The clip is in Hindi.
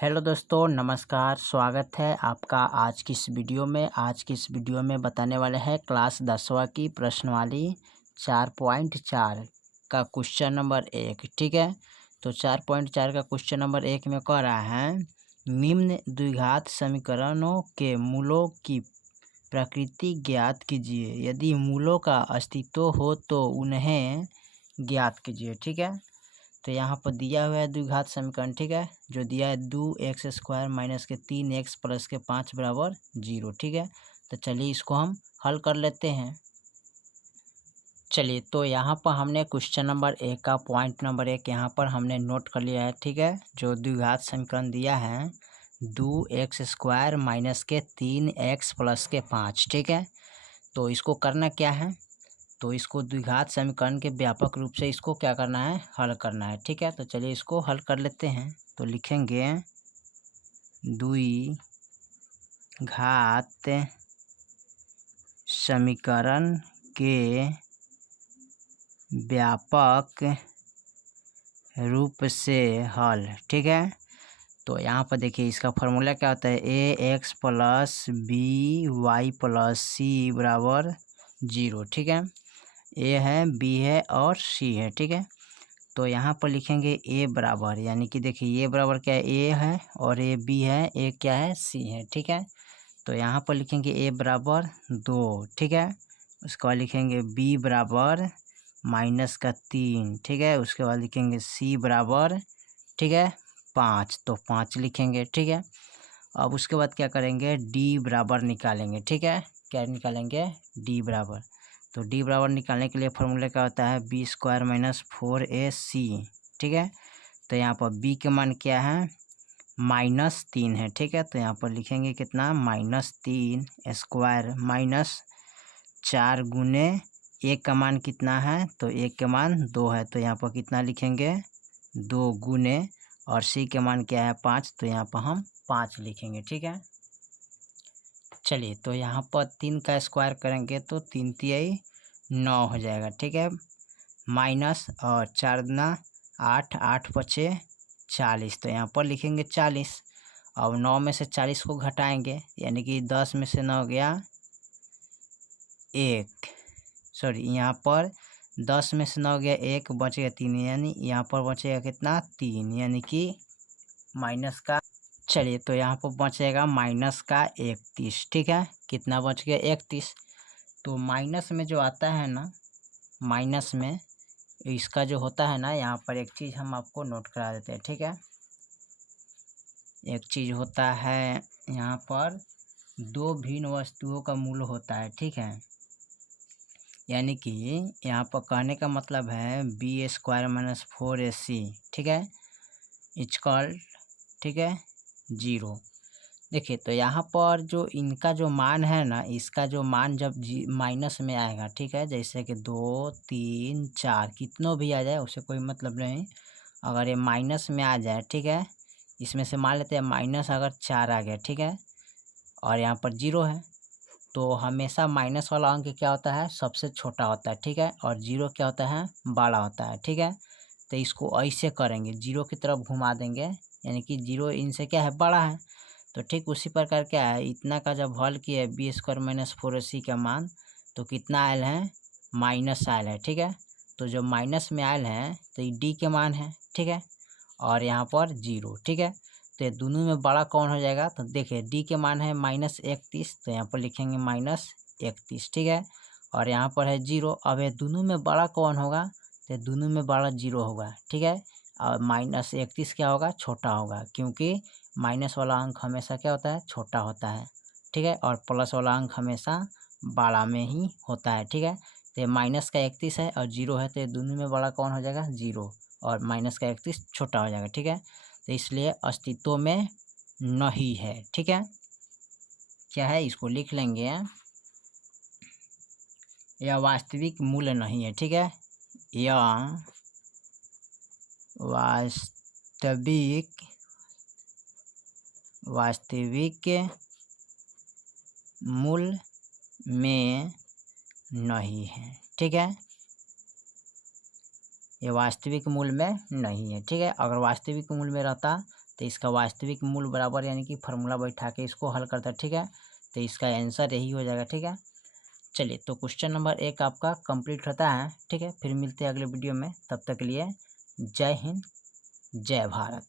हेलो दोस्तों, नमस्कार। स्वागत है आपका आज की इस वीडियो में। आज की इस वीडियो में बताने वाले हैं क्लास 10वीं की प्रश्नवाली 4.4 का क्वेश्चन नंबर 1। ठीक है, तो 4.4 का क्वेश्चन नंबर 1 में कह रहा है निम्न द्विघात समीकरणों के मूलों की प्रकृति ज्ञात कीजिए। यदि मूलों का अस्तित्व हो तो उन्हें ज्ञात कीजिए। ठीक है, तो यहाँ पर दिया हुआ है द्विघात समीकरण। ठीक है, जो दिया है 2x² माइनस के 3x प्लस के 5 बराबर 0। ठीक है, तो चलिए इसको हम हल कर लेते हैं। चलिए, तो यहाँ पर हमने क्वेश्चन नंबर 1 का पॉइंट नंबर 1 यहाँ पर हमने नोट कर लिया है। ठीक है, जो द्विघात समीकरण दिया है 2x² माइनस के 3x प्लस के 5। ठीक है, तो इसको करना क्या है, तो इसको द्विघात समीकरण के व्यापक रूप से इसको क्या करना है, हल करना है। ठीक है, तो चलिए इसको हल कर लेते हैं। तो लिखेंगे द्विघात समीकरण के व्यापक रूप से हल। ठीक है, तो यहाँ पर देखिए इसका फॉर्मूला क्या होता है, ax plus B Y plus C बराबर 0। ठीक है, ए है, बी है और सी है। ठीक है, तो यहाँ पर लिखेंगे ए बराबर, यानी कि देखिए ये बराबर क्या है, ए है और ए बी है, ए क्या है, सी है। ठीक है, तो यहाँ पर लिखेंगे ए बराबर 2। ठीक है, उसके बाद लिखेंगे बी बराबर -3। ठीक है, उसके बाद लिखेंगे सी बराबर, ठीक है, 5। तो 5 लिखेंगे। ठीक है, अब उसके बाद क्या करेंगे, डी बराबर निकालेंगे। ठीक है, क्या निकालेंगे, डी बराबर। तो डी बराबर निकालने के लिए फॉर्मूला क्या होता है, b² माइनस 4ac। ठीक है, तो यहाँ पर b के मान क्या है, -3 है। ठीक है, तो यहाँ पर लिखेंगे कितना, -3² माइनस 4 गुने एक का मान कितना है, तो एक के मान 2 है, तो यहाँ पर कितना लिखेंगे, 2 गुने, और सी के मान क्या है, 5, तो यहाँ पर हम 5 लिखेंगे। ठीक है, चलिए, तो यहाँ पर 3 का स्क्वायर करेंगे तो 3 तियाई 9 हो जाएगा। ठीक है, माइनस और 4 दूना 8, 8 पचे 40, तो यहाँ पर लिखेंगे 40। अब 9 में से 40 को घटाएंगे, यानी कि 10 में से 9 गया 1, सॉरी यहाँ पर 10 में से 9 गया 1, बच गया 3, यानी यहाँ पर बचेगा कितना, 3, यानी कि माइनस का, चलिए तो यहाँ पर बचेगा -31। ठीक है, कितना बच गया, 31। तो माइनस में जो आता है ना, माइनस में इसका जो होता है ना, यहाँ पर एक चीज़ हम आपको नोट करा देते हैं। ठीक है, एक चीज़ होता है यहाँ पर, दो भिन्न वस्तुओं का मूल होता है। ठीक है, यानी कि यहाँ पर कहने का मतलब है b² माइनस 4ac। ठीक है, इक्वल, ठीक है, 0। देखिए, तो यहाँ पर जो इनका जो मान है ना, इसका जो मान जब माइनस में आएगा, ठीक है, जैसे कि 2, 3, 4 कितनों भी आ जाए उससे कोई मतलब नहीं, अगर ये माइनस में आ जाए, ठीक है, इसमें से मान लेते हैं माइनस अगर 4 आ गया, ठीक है, और यहाँ पर 0 है, तो हमेशा माइनस वाला अंक क्या होता है, सबसे छोटा होता है। ठीक है, और 0 क्या होता है, बड़ा होता है। ठीक है, तो इसको ऐसे करेंगे, 0 की तरफ घुमा देंगे, यानी कि 0 इनसे क्या है, बड़ा है। तो ठीक उसी प्रकार क्या है, इतना का जब हल किया b² माइनस 4ac का मान, तो कितना आयल है, माइनस आयल है। ठीक है, तो जो माइनस में आयल है तो ये d के मान है। ठीक है, और यहाँ पर 0। ठीक है, तो ये दोनों में बड़ा कौन हो जाएगा, तो देखिए d के मान है -31, तो यहाँ पर लिखेंगे -31। ठीक है, और यहाँ पर है 0। अब ये दोनों में बड़ा कौन होगा, तो दोनों में बड़ा 0 होगा। ठीक है, और -31 क्या होगा, छोटा होगा, क्योंकि माइनस वाला अंक हमेशा क्या होता है, छोटा होता है। ठीक है, और प्लस वाला अंक हमेशा बड़ा में ही होता है। ठीक है, तो माइनस का 31 है और 0 है, तो ये दोनों में बड़ा कौन हो जाएगा, 0, और माइनस का 31 छोटा हो जाएगा। ठीक है, तो इसलिए अस्तित्व में नहीं है। ठीक है, क्या है, इसको लिख लेंगे, यह वास्तविक मूल्य नहीं है। ठीक है, यह वास्तविक मूल्य में नहीं है। ठीक है, ये वास्तविक मूल में नहीं है, ठीक है। अगर वास्तविक मूल में रहता तो इसका वास्तविक मूल बराबर यानी कि फार्मूला बैठा के इसको हल करता, ठीक है। तो इसका आंसर यही हो जाएगा, ठीक है। चलिए, तो क्वेश्चन नंबर 1 आपका कंप्लीट होता है, ठीक है। फिर मिलते हैं अगले वीडियो में, तब तक के लिए जय हिंद, जय भारत।